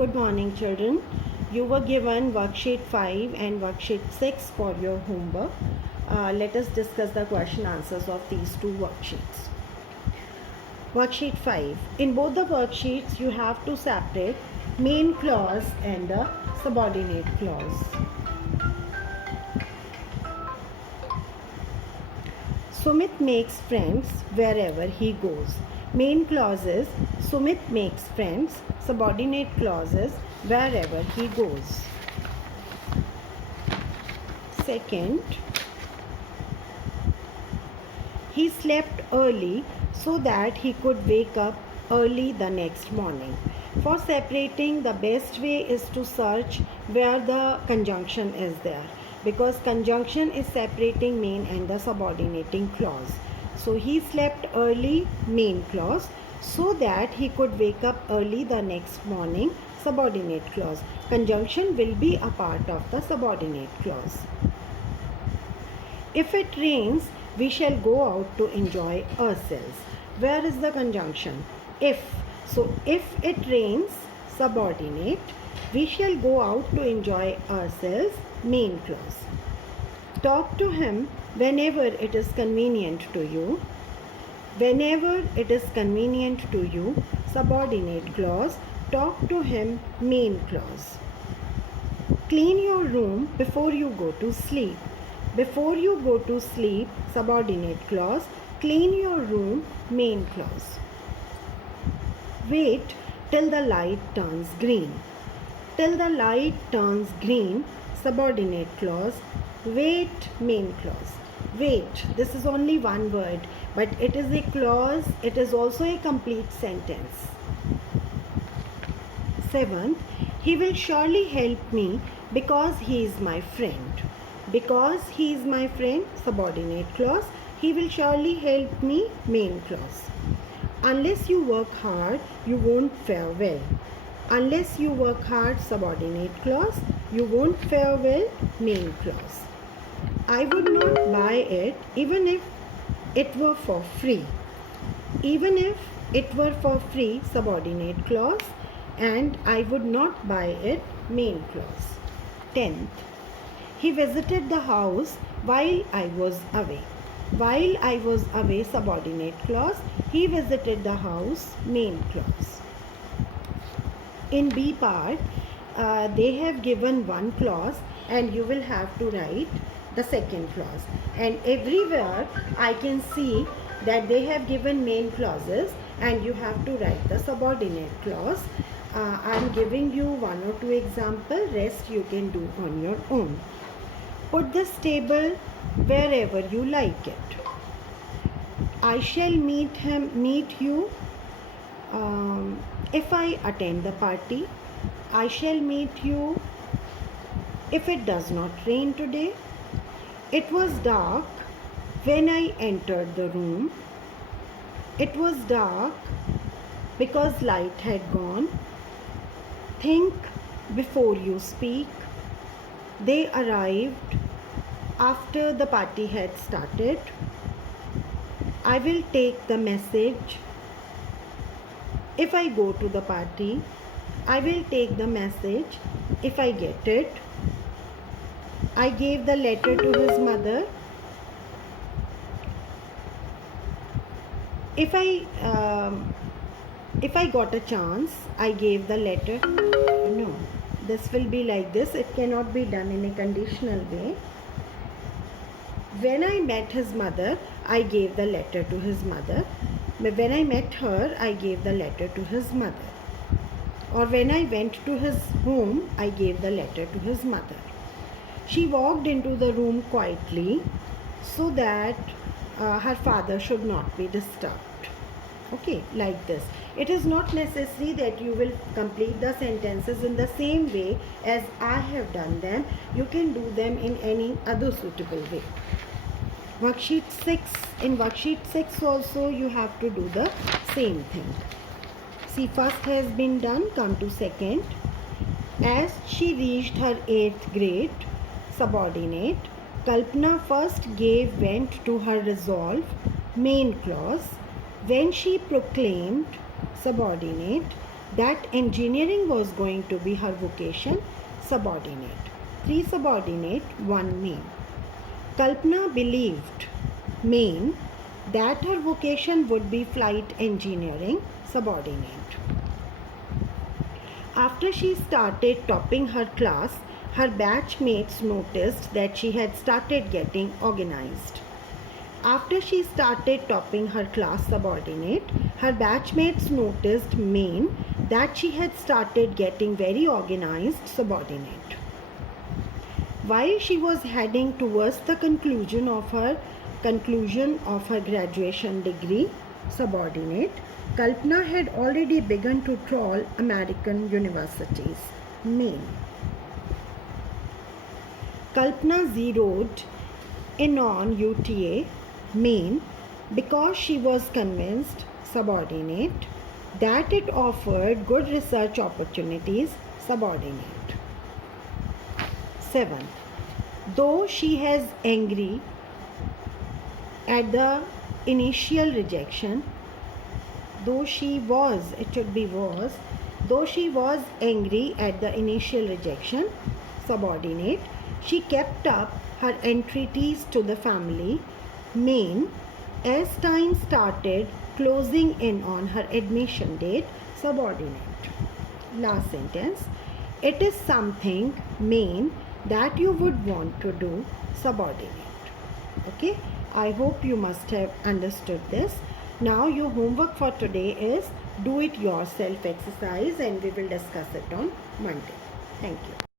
Good morning, children. You were given worksheet 5 and worksheet 6 for your homework. Let us discuss the question answers of these two worksheets. Worksheet 5. In both the worksheets, you have to separate main clause and the subordinate clause. Sumit makes friends wherever he goes. Main clause is Sumit makes friends. Subordinate clause is wherever he goes. Second, he slept early so that he could wake up early the next morning. For separating, the best way is to search where the conjunction is there, because conjunction is separating main and the subordinating clause. So he slept early, main clause, so that he could wake up early the next morning, subordinate clause. Conjunction will be a part of the subordinate clause. If it rains, we shall go out to enjoy ourselves. Where is the conjunction? If. So if it rains, subordinate, we shall go out to enjoy ourselves, main clause. Talk to him whenever it is convenient to you. Whenever it is convenient to you, subordinate clause. Talk to him, main clause. Clean your room before you go to sleep. Before you go to sleep, subordinate clause. Clean your room, main clause. Wait till the light turns green. Till the light turns green, subordinate clause. Wait, main clause. Wait, this is only one word, but it is a clause. It is also a complete sentence. Seventh, he will surely help me because he is my friend. Because he is my friend, subordinate clause. He will surely help me, main clause. Unless you work hard, you won't fare well. Unless you work hard, subordinate clause. You won't fare well, main clause. I would not buy it even if it were for free. Even if it were for free, subordinate clause. And I would not buy it, main clause. 10th. He visited the house while I was away. While I was away, subordinate clause. He visited the house, main clause. In B part, they have given one clause and you will have to write the second clause. And everywhere I can see that they have given main clauses and you have to write the subordinate clause. I am giving you one or two examples, rest you can do on your own. Put this table wherever you like it. I shall meet you if I attend the party. I shall meet you if it does not rain today. It was dark when I entered the room. It was dark because light had gone. Think before you speak. They arrived after the party had started. I will take the message. If I go to the party, I will take the message if I get it. I gave the letter to his mother. If I got a chance, I gave the letter. No, this will be like this. It cannot be done in a conditional way. When I met his mother, I gave the letter to his mother. When I met her, I gave the letter to his mother. Or when I went to his home, I gave the letter to his mother. She walked into the room quietly so that her father should not be disturbed. Okay, like this. It is not necessary that you will complete the sentences in the same way as I have done them. You can do them in any other suitable way. Worksheet 6. In worksheet 6 also you have to do the same thing. See, first has been done, come to second. As she reached her 8th grade, subordinate, Kalpana first gave vent to her resolve, main clause. When she proclaimed, subordinate, that engineering was going to be her vocation, subordinate. 3 subordinate, 1 main. Kalpana believed, main, that her vocation would be flight engineering, subordinate. After she started topping her class, her batchmates noticed that she had started getting organized. After she started topping her class, subordinate, her batchmates noticed, main, that she had started getting very organized, subordinate. While she was heading towards the conclusion of her graduation degree, subordinate, Kalpana had already begun to trawl American universities, main. Kalpana zeroed in on UTA, main, because she was convinced, subordinate, that it offered good research opportunities, subordinate. 7. Though she is angry at the initial rejection, though she was angry at the initial rejection, subordinate, she kept up her entreaties to the family, main, as time started closing in on her admission date, subordinate. Last sentence. It is something, main, that you would want to do, subordinate. Okay, I hope you must have understood this. Now your homework for today is do it yourself exercise, and we will discuss it on Monday. Thank you.